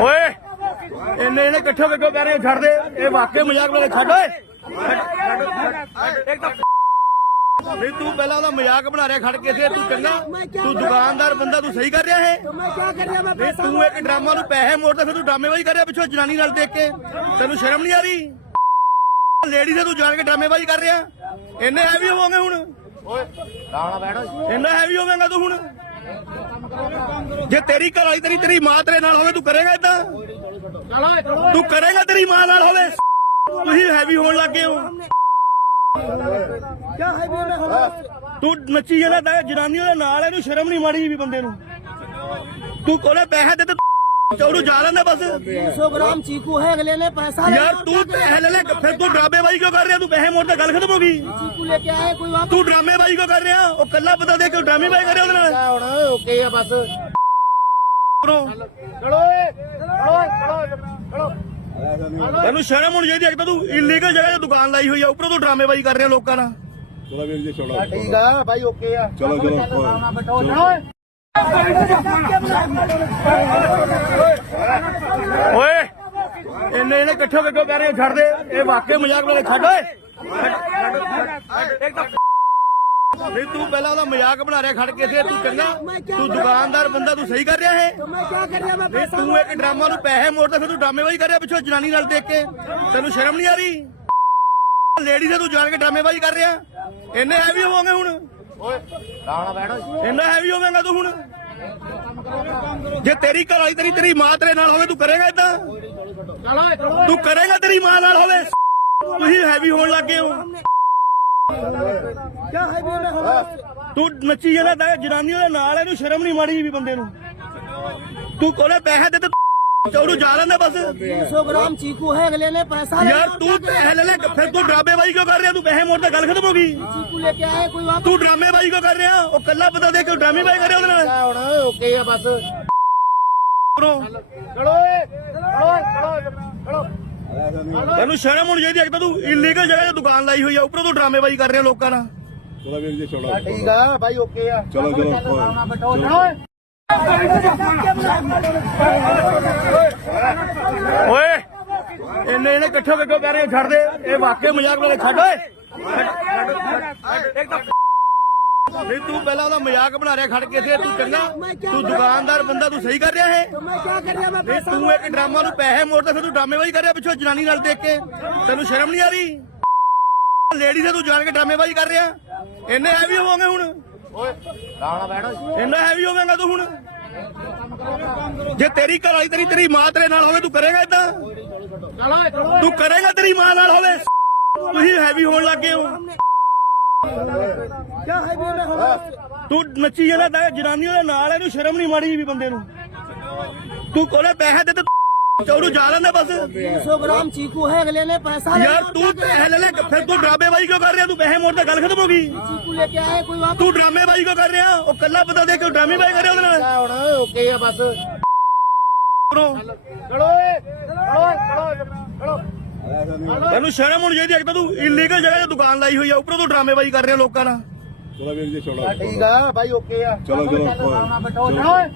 ਓਏ, ਇੰਨੇ ਇਹਨੇ ਇਕੱਠੇ ਹੋ ਕੇ ਰਹੇ ਇਹ ਵਾਕਈ ਮਜ਼ਾਕ ਵਾਲੇ ਛੱਡ, ਓਏ। ਨਹੀਂ, ਤੂੰ ਪਹਿਲਾਂ ਉਹਦਾ ਮਜ਼ਾਕ ਬਣਾ ਰਿਹਾ, ਖੜ ਕੇ ਤੇ ਤੂੰ ਚੰਗਾ। ਤੂੰ ਦੁਕਾਨਦਾਰ ਬੰਦਾ, ਤੂੰ ਸਹੀ ਕਰ ਰਿਹਾ ਹੈ ਨਹੀਂ, ਤੂੰ ਇੱਕ ਡਰਾਮਾ ਨੂੰ ਪੈਸੇ ਮੋੜਦਾ, ਫਿਰ ਤੂੰ ਡਰਾਮੇਬਾਜ਼ੀ ਕਰ ਰਿਹਾ ਪਿੱਛੋਂ ਜਨਾਨੀ ਨਾਲ ਦੇਖ ਕੇ। ਤੈਨੂੰ ਸ਼ਰਮ ਨਹੀਂ ਆ ਰਹੀ? ਲੇਡੀ ਤੇ ਤੂੰ ਜਾਣ ਕੇ ਡਰਾਮੇਬਾਜ਼ੀ ਕਰ ਰਿਹਾ। ਇੰਨੇ ਹੈਵੀ ਹੋਵੋਗੇ ਹੁਣ। ਓਏ ਰਾਣਾ ਬੈਠ ਇੰਨਾ ਹੈਵੀ ਹੋਵੇਂਗਾ ਤੂੰ ਹੁਣ। ਜੇ ਤੇਰੀ ਘਰ ਵਾਲੀ ਤੇਰੀ ਤੇਰੀ ਮਾਂ ਤੇਰੇ ਨਾਲ ਹੋਵੇ, ਤੂੰ ਕਰੇਗਾ ਇਦਾਂ ਤੂੰ ਕਰੇਗਾ ਤੇਰੀ ਮਾਂ ਨਾਲ ਹੋਵੇ? ਤੁਸੀਂ ਹੈਵੀ ਹੋਣ ਲੱਗੇ ਹੋ। ਕੀ ਹੈਵੀ ਮੈਂ ਹੋਣਾ ਤੂੰ ਨੱਚੀ ਜਾਂਦਾ ਜਨਾਨੀ ਉਹਦੇ ਨਾਲ ਇਹਨੂੰ ਸ਼ਰਮ ਨਹੀਂ ਮਾੜੀ ਵੀ ਬੰਦੇ ਨੂੰ। ਤੂੰ ਕੋਲੇ ਪੈਸੇ ਦੇ ਤੇ ਚੌਰੂ ਜਾ ਲੈਂਦਾ ਬਸ सौ ग्राम चीकू है अगले ने पैसा ले ਯਾਰ ਤੂੰ ਪੈਸੇ ਲੈ ਲੈ ਫਿਰ ਤੂੰ ਡਰਾਮੇਬਾਜ਼ੀ ਕਿਉਂ ਕਰ ਰਿਹਾ ਤੂੰ ਪੈਸੇ ਮੋੜਦਾ ਗੱਲ ਖਤਮ ਹੋ ਗਈ चीकू लेके आए कोई वापस ਤੂੰ ਡਰਾਮੇਬਾਜ਼ੀ ਕਿਉਂ ਕਰ ਰਿਹਾ ਉਹ ਕੱਲਾ ਪਤਾ ਦੇ ਕਿ ਡਰਾਮੇਬਾਜ਼ੀ ਕਰ ਰਿਹਾ ਉਹਦੇ ਨਾਲ ਹੁਣ ਓਕੇ ਆ ਬਸ ਉੱਪਰੋਂ। ਚਲੋ ਏ ਚਲੋ ਚਲੋ ਚਲੋ ਤੈਨੂੰ ਸ਼ਰਮ ਹੋਣੀ ਚਾਹੀਦੀ ਹੈ ਕਿ ਤੂੰ ਇਲੀਗਲ ਜਗ੍ਹਾ ਤੇ ਦੁਕਾਨ ਲਾਈ ਹੋਈ ਆ ਉੱਪਰੋਂ ਤੂੰ ਡਰਾਮੇਬਾਜ਼ੀ ਕਰ ਰਿਹਾ ਲੋਕਾਂ ਨਾਲ ਚਲੋ ਵੀਰ ਜੀ ਚਲੋ ਠੀਕ ਆ ਭਾਈ ਓਕੇ ਆ ਚਲੋ ਚਲੋ ਬੈਠੋ ਚਲੋ ਓਏ ਇੰਨੇ ਇਹਨੇ ਇਕੱਠੇ ਕਿੱਥੋਂ ਕਹਿ ਰਹੇ ਛੱਡ ਦੇ। ਇਹ ਵਾਕਈ ਮਜ਼ਾਕ ਵਾਲੇ ਛੱਡ ਓਏ। ਨਹੀਂ ਤੂੰ ਪਹਿਲਾਂ ਉਹਦਾ ਮਜ਼ਾਕ ਬਣਾ ਰਿਹਾ ਖੜ ਕੇ ਸੀ ਤੂੰ ਚੰਗਾ। ਤੂੰ ਦੁਕਾਨਦਾਰ ਬੰਦਾ ਤੂੰ ਸਹੀ ਕਰ ਰਿਹਾ ਹੈ ਨਹੀਂ ਤੂੰ ਇੱਕ ਡਰਾਮਾ ਨੂੰ ਪੈਸੇ ਮੋੜਦਾ ਫਿਰ ਤੂੰ ਡਰਾਮੇਬਾਜ਼ੀ ਕਰ ਰਿਹਾ ਪਿੱਛੋਂ ਜਨਾਨੀ ਨਾਲ ਦੇਖ ਕੇ। ਤੈਨੂੰ ਸ਼ਰਮ ਨਹੀਂ ਆ ਰਹੀ? ਲੇਡੀ ਦਾ ਤੂੰ ਜਾਣ ਕੇ ਡਰਾਮੇਬਾਜ਼ੀ ਕਰ ਰਿਹਾ। ਇੰਨੇ ਹੈਵੀ ਹੋਵਾਂਗੇ ਹੁਣ। ਓਏ ਲਾਣਾ ਬੈਠ ਇੰਨਾ ਹੈਵੀ ਹੋਵਾਂਗਾ ਤੂੰ ਹੁਣ। ਜੇ ਤੇਰੀ ਘਰ ਵਾਲੀ ਤੇਰੀ ਤੇਰੀ ਮਾਂ ਤੇਰੇ ਨਾਲ ਹੋਵੇ ਤੂੰ ਕਰੇਗਾ ਇਦਾਂ ਤੂੰ ਕਰੇਗਾ ਤੇਰੀ ਮਾਂ ਨਾਲ ਹੋਵੇ? ਤੁਸੀਂ ਹੈਵੀ ਹੋਣ ਲੱਗੇ ਹੋ। ਕੀ ਹੈਵੀ ਹੋਣਾ ਹੋਣਾ ਤੂੰ ਨੱਚੀ ਜਾਂਦਾ ਤਾਂ ਜਨਾਨੀ ਉਹਦੇ ਨਾਲ ਇਹਨੂੰ ਸ਼ਰਮ ਨਹੀਂ ਮਾੜੀ ਵੀ ਬੰਦੇ ਨੂੰ। ਤੂੰ ਕੋਲੇ ਪੈਸੇ ਦੇ ਤੇ ਚੌਰੂ ਜਾ ਲੈਂਦਾ ਬਸ। 200 ਗ੍ਰਾਮ ਚੀਕੂ ਹੈ ਅਗਲੇ ਨੇ ਪੈਸਾ ਯਾਰ ਤੂੰ ਪੈਸੇ ਲੈ ਲੈ ਫਿਰ ਤੂੰ ਡਰਾਮੇਬਾਜ਼ੀ ਕਿਉਂ ਕਰ ਰਿਹਾ? ਤੂੰ ਪੈਸੇ ਮੋੜ ਤੇ ਗੱਲ ਖਤਮ ਹੋ ਗਈ। ਚੀਕੂ ਲੈ ਕੇ ਆਇਆ ਕੋਈ ਤੂੰ ਡਰਾਮੇਬਾਜ਼ੀ ਕਿਉਂ ਕਰ ਰਿਹਾ? ਉਹ ਕੱਲਾ ਪਤਾ ਦੇ ਕਿ ਡਰਾਮੇਬਾਜ਼ੀ ਕਰ ਰਿਹਾ ਉਹਦੇ ਨਾਲ। ਓਕੇ ਆ ਬਸ। ਉੱਪਰੋਂ। ਚਲੋ ਏ ਚਲੋ ਚਲੋ ਚਲੋ ਚਲੋ। ਤੈਨੂੰ ਸ਼ਰਮ ਹੋਣੀ ਚਾਹੀਦੀ ਹੈ ਕਿ ਤੂੰ ਇਲੀਗਲ ਜਗ੍ਹਾ ਤੇ ਦੁਕਾਨ ਲਾਈ ਹੋਈ ਆ ਉੱਪਰੋਂ ਤੂੰ ਡਰਾਮੇਬਾਜ਼ੀ ਕਰ ਰਿਹਾ ਲੋਕਾਂ ਨਾਲ। ਵੀਰ ਜੀ ਚਲੋ। ਠੀਕ ਆ ਭਾਈ ਓਕੇ ਆ। ਚਲੋ ਚਲੋ ਓਏ। ਇੰਨੇ ਇਹਨੇ ਇਕੱਠੇ ਰਹੇ ਹੋ? ਛੱਡ ਦੇ ਇਹ ਵਾਕਈ ਮਜ਼ਾਕ ਵਾਲੇ ਛੱਡ ਓਏ। ਇੱਕ ਤਾਂ ਨਹੀਂ ਤੂੰ ਪਹਿਲਾਂ ਉਹਦਾ ਮਜ਼ਾਕ ਬਣਾ ਰਿਹਾ ਖੜ ਕੇ ਤੇ ਤੂੰ ਚੰਗਾ। ਤੂੰ ਦੁਕਾਨਦਾਰ ਬੰਦਾ ਤੂੰ ਸਹੀ ਕਰ ਰਿਹਾ ਹੈ ਨਹੀਂ ਤੂੰ ਇੱਕ ਡਰਾਮਾ ਨੂੰ ਪੈਸੇ ਮੋੜਦਾ ਫਿਰ ਤੂੰ ਡਰਾਮੇਬਾਜ਼ੀ ਕਰ ਰਿਹਾ ਪਿੱਛੋਂ ਜਨਾਨੀ ਨਾਲ ਦੇਖ ਕੇ। ਤੈਨੂੰ ਸ਼ਰਮ ਨਹੀਂ ਆ ਲੇਡੀ ਦੇ ਤੂੰ ਜਾਣ ਕੇ ਡਰਾਮੇਬਾਜ਼ੀ ਕਰ ਰਿਹਾ। ਇੰਨੇ ਹੈਵੀ ਹੋਵਾਂਗੇ ਹੁਣ? ਓਏ ਰਾਣਾ ਬੈਠੋ ਇੰਨਾ ਹੈਵੀ ਹੋਵੇਂਗਾ ਤੂੰ ਹੁਣ? ਜੇ ਤੇਰੀ ਘਰ ਵਾਲੀ ਤੇਰੀ ਤੇਰੀ ਮਾਂ ਤੇਰੇ ਨਾਲ ਹੋਵੇ ਤੂੰ ਕਰੇਗਾ ਇਦਾਂ ਤੂੰ ਕਰੇਗਾ ਤੇਰੀ ਮਾਂ ਨਾਲ ਹੋਵੇ? ਤੁਸੀਂ ਹੈਵੀ ਹੋਣ ਲੱਗੇ ਹੋ। ਤੂੰ ਨੱਚੀ ਜਾਂਦਾ ਤਾਂ ਜਨਾਨੀ ਉਹਦੇ ਨਾਲ ਇਹਨੂੰ ਸ਼ਰਮ ਨਹੀਂ ਮਾੜੀ ਵੀ ਬੰਦੇ ਨੂੰ। ਤੂੰ ਕੋਲੇ ਪੈਸੇ ਦੇ ਤੇ ਚੌਰੂ ਜਾ ਲੈਂਦਾ ਬਸ। 200 ਗ੍ਰਾਮ ਚੀਕੂ ਹੈ ਅਗਲੇ ਨੇ ਪੈਸਾ ਯਾਰ ਤੂੰ ਪੈਸੇ ਲੈ ਲੈ ਫਿਰ ਤੂੰ ਡਰਾਮੇਬਾਜ਼ੀ ਕਿਉਂ ਕਰ ਰਿਹਾ? ਤੂੰ ਪੈਸੇ ਮੋੜ ਤੇ ਗੱਲ ਖਤਮ ਹੋ ਗਈ। ਚੀਕੂ ਲੈ ਕੇ ਆਇਆ ਕੋਈ ਵਾਪਸ ਤੂੰ ਡਰਾਮੇਬਾਜ਼ੀ ਕਿਉਂ ਕਰ ਰਿਹਾ? ਉਹ ਕੱਲਾ ਪਤਾ ਦੇ ਕਿ ਡਰਾਮੇਬਾਜ਼ੀ ਕਰ ਰਿਹਾ ਉਹਦੇ ਨਾਲ। ਹੁਣ ਓਕੇ ਆ ਬਸ। ਚਲੋ ਚਲੋ ਚਲੋ ਚਲੋ। ਤੈਨੂੰ ਸ਼ਰਮ ਹੋਣੀ ਚਾਹੀਦੀ ਹੈ ਕਿ ਤੂੰ ਇਲੀਗਲ ਜਗ੍ਹਾ ਤੇ ਦੁਕਾਨ ਲਾਈ ਹੋਈ ਆ ਉੱਪਰੋਂ ਤੂੰ ਡਰਾਮੇਬਾਜ਼ੀ ਕਰ ਰਿਹਾ ਲੋਕਾਂ ਨਾਲ। ਵੀਰ ਜੀ ਚਲੋ। ਠੀਕ ਆ ਭਾਈ ਓਕੇ ਆ। ਚਲੋ ਚਲੋ ਬੈਠੋ। ਚਲੋ। ਚਲੋ।